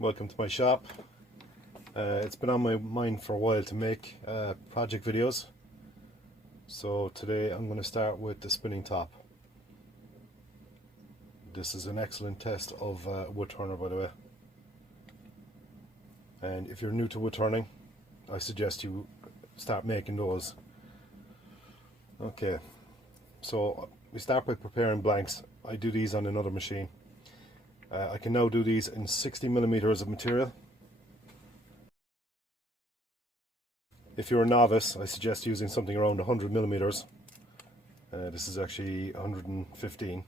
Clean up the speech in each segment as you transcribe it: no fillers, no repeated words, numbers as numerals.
Welcome to my shop. It's been on my mind for a while to make project videos. So today I'm going to start with the spinning top. This is an excellent test of a wood turner, by the way. And if you're new to wood turning, I suggest you start making those. Okay, so we start by preparing blanks. I do these on another machine. I can now do these in 60mm of material. If you're a novice, I suggest using something around 100mm. This is actually 115,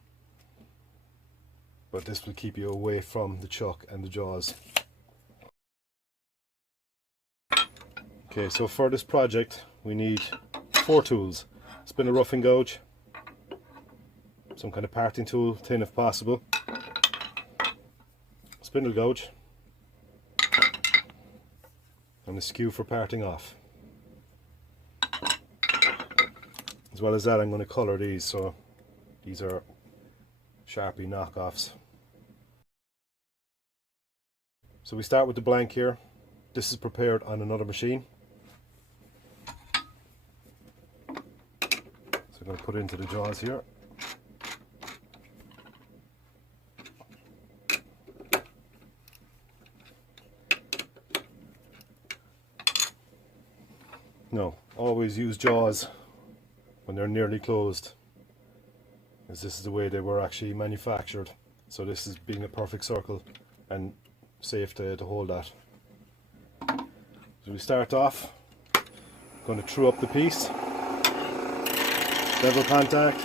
but this will keep you away from the chuck and the jaws. Okay, so for this project we need 4 tools: spindle roughing gouge, some kind of parting tool, thin if possible, spindle gouge, and a skew for parting off. As well as that, I'm going to colour these, so these are Sharpie knockoffs. So we start with the blank here. This is prepared on another machine. So I'm going to put it into the jaws here. No, always use jaws when they're nearly closed, as this is the way they were actually manufactured. So this is being a perfect circle and safe to hold that. So we start off, going to true up the piece, level contact,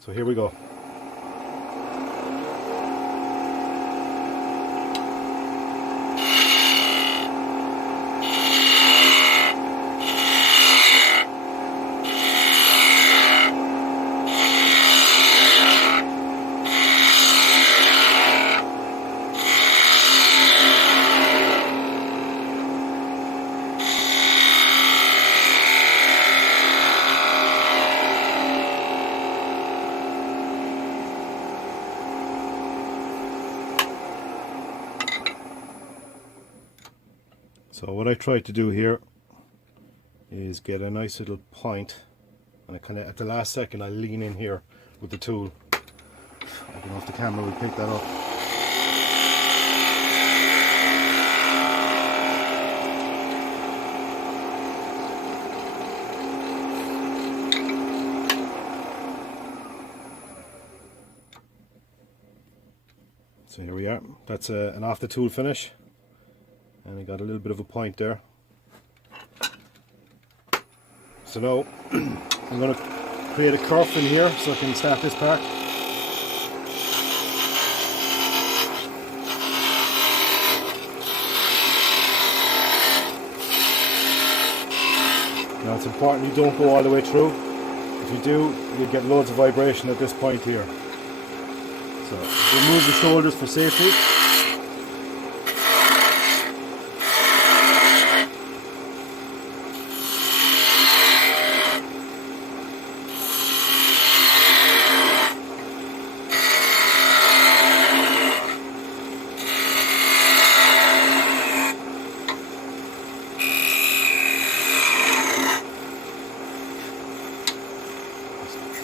so here we go. So what I try to do here is get a nice little point, and I kind of at the last second I lean in here with the tool. I don't know if the camera will pick that up. So here we are. That's an off the tool finish. And I got a little bit of a point there. So now I'm going to create a curve in here so I can start this part. Now it's important you don't go all the way through. If you do, you'll get loads of vibration at this point here. So remove the shoulders for safety.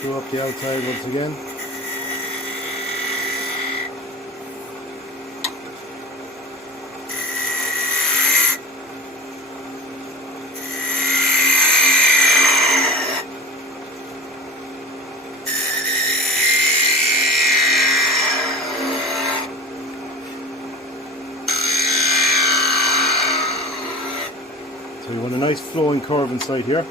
Screw up the outside once again. So you want a nice flowing curve inside here.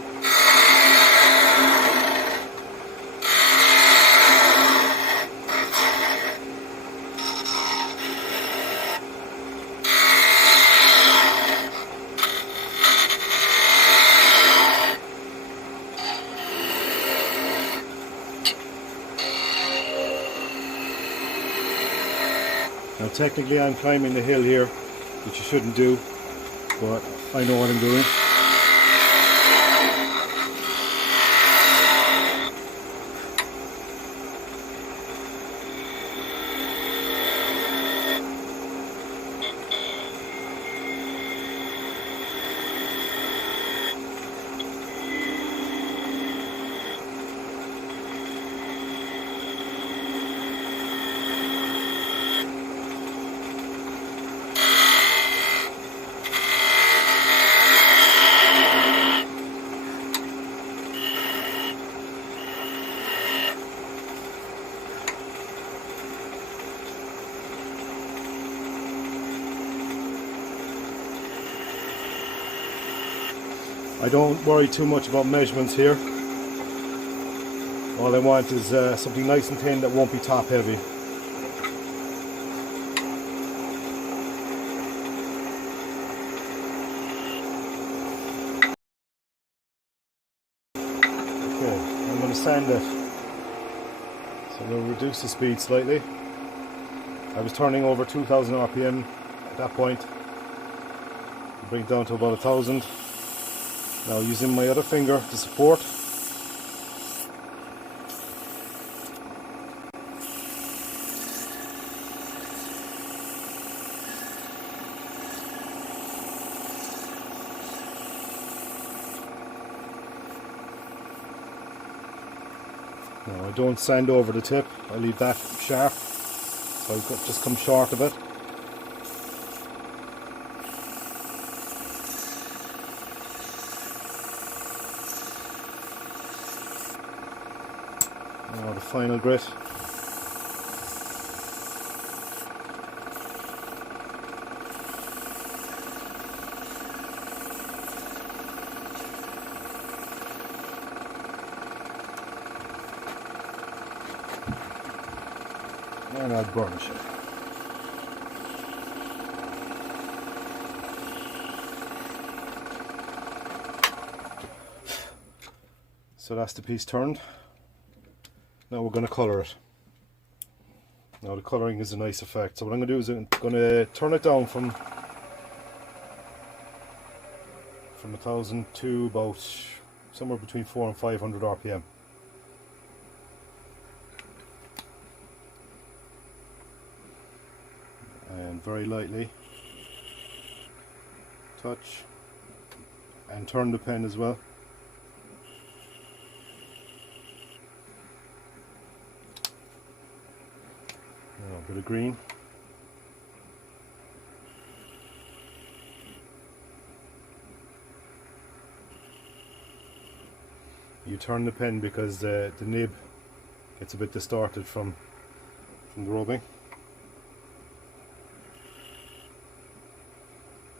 Now technically I'm climbing the hill here, which you shouldn't do, but I know what I'm doing. I don't worry too much about measurements here. All I want is something nice and thin that won't be top heavy. Okay, I'm going to sand it. So I'm going to reduce the speed slightly. I was turning over 2000 RPM at that point. Bring it down to about 1000. Now using my other finger to support. Now I don't sand over the tip, I leave that sharp, so I just come short of it. Now the final grit. And I'll burnish it. So that's the piece turned. Now we're going to colour it. Now the colouring is a nice effect. So what I'm going to do is I'm going to turn it down from 1000 to about somewhere between 400 and 500 RPM. And very lightly touch and turn the pen as well. Now a bit of green. You turn the pen because the nib gets a bit distorted from the rubbing.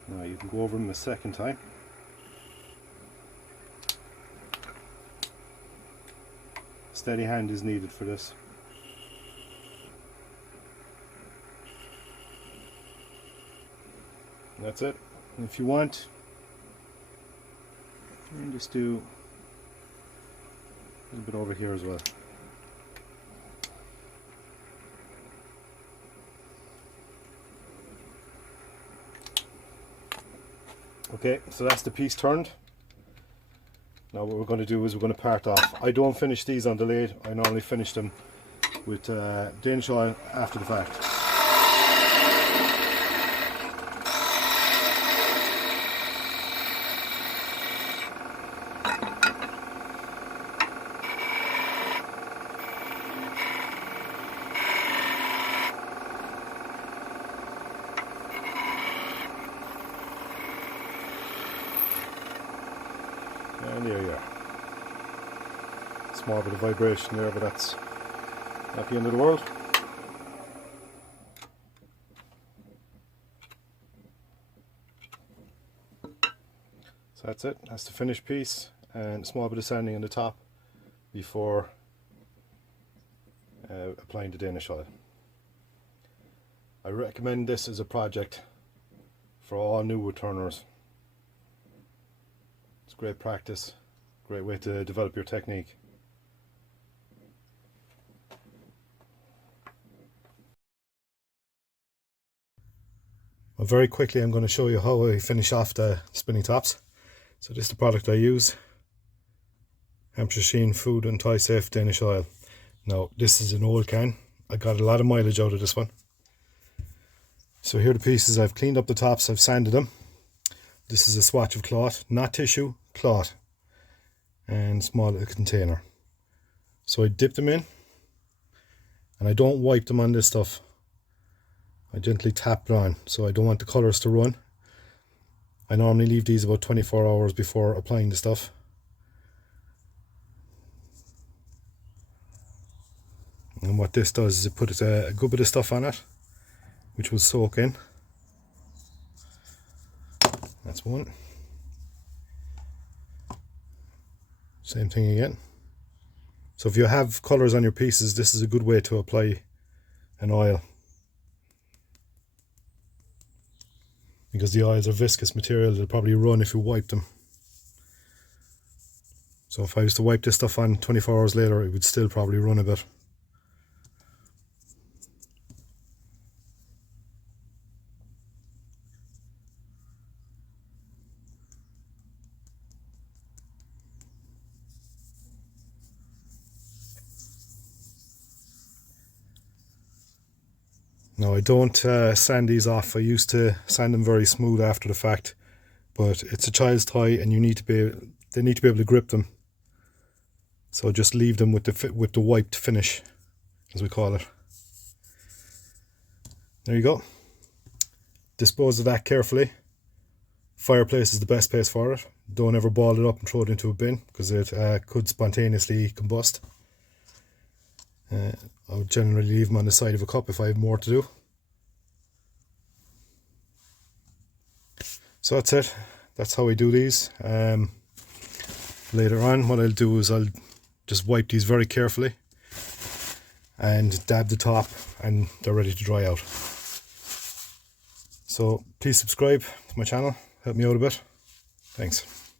Now you can go over them a second time. Steady hand is needed for this. And that's it. And if you want, you can just do a little bit over here as well. Okay, so that's the piece turned. Now what we're going to do is we're going to part off. I don't finish these on the lathe. I normally finish them with Danish oil after the fact. And there you are. Small bit of vibration there, but that's not the end of the world. So that's it. That's the finished piece, and a small bit of sanding on the top before applying the Danish oil. I recommend this as a project for all new woodturners. It's great practice, great way to develop your technique. Well, very quickly I'm going to show you how I finish off the spinning tops. So this is the product I use. Hampshire Sheen Food and Toy Safe Danish oil. Now this is an old can. I got a lot of mileage out of this one. So here are the pieces. I've cleaned up the tops, I've sanded them. This is a swatch of cloth, not tissue, cloth, and small little container. So I dip them in, and I don't wipe them on this stuff. I gently tap it on, so I don't want the colours to run. I normally leave these about 24 hours before applying the stuff. And what this does is it puts a good bit of stuff on it, which will soak in. That's one. Same thing again. So if you have colours on your pieces, this is a good way to apply an oil, because the oils are viscous material, they'll probably run if you wipe them. So if I was to wipe this stuff on 24 hours later, it would still probably run a bit. Now I don't sand these off. I used to sand them very smooth after the fact, but it's a child's toy and they need to be able to grip them. So just leave them with the wiped finish, as we call it. There you go. Dispose of that carefully. Fireplace is the best place for it. Don't ever ball it up and throw it into a bin, because it could spontaneously combust. I would generally leave them on the side of a cup if I have more to do. So that's it. That's how I do these. Later on, what I'll do is I'll just wipe these very carefully and dab the top, and they're ready to dry out. So please subscribe to my channel, help me out a bit. Thanks.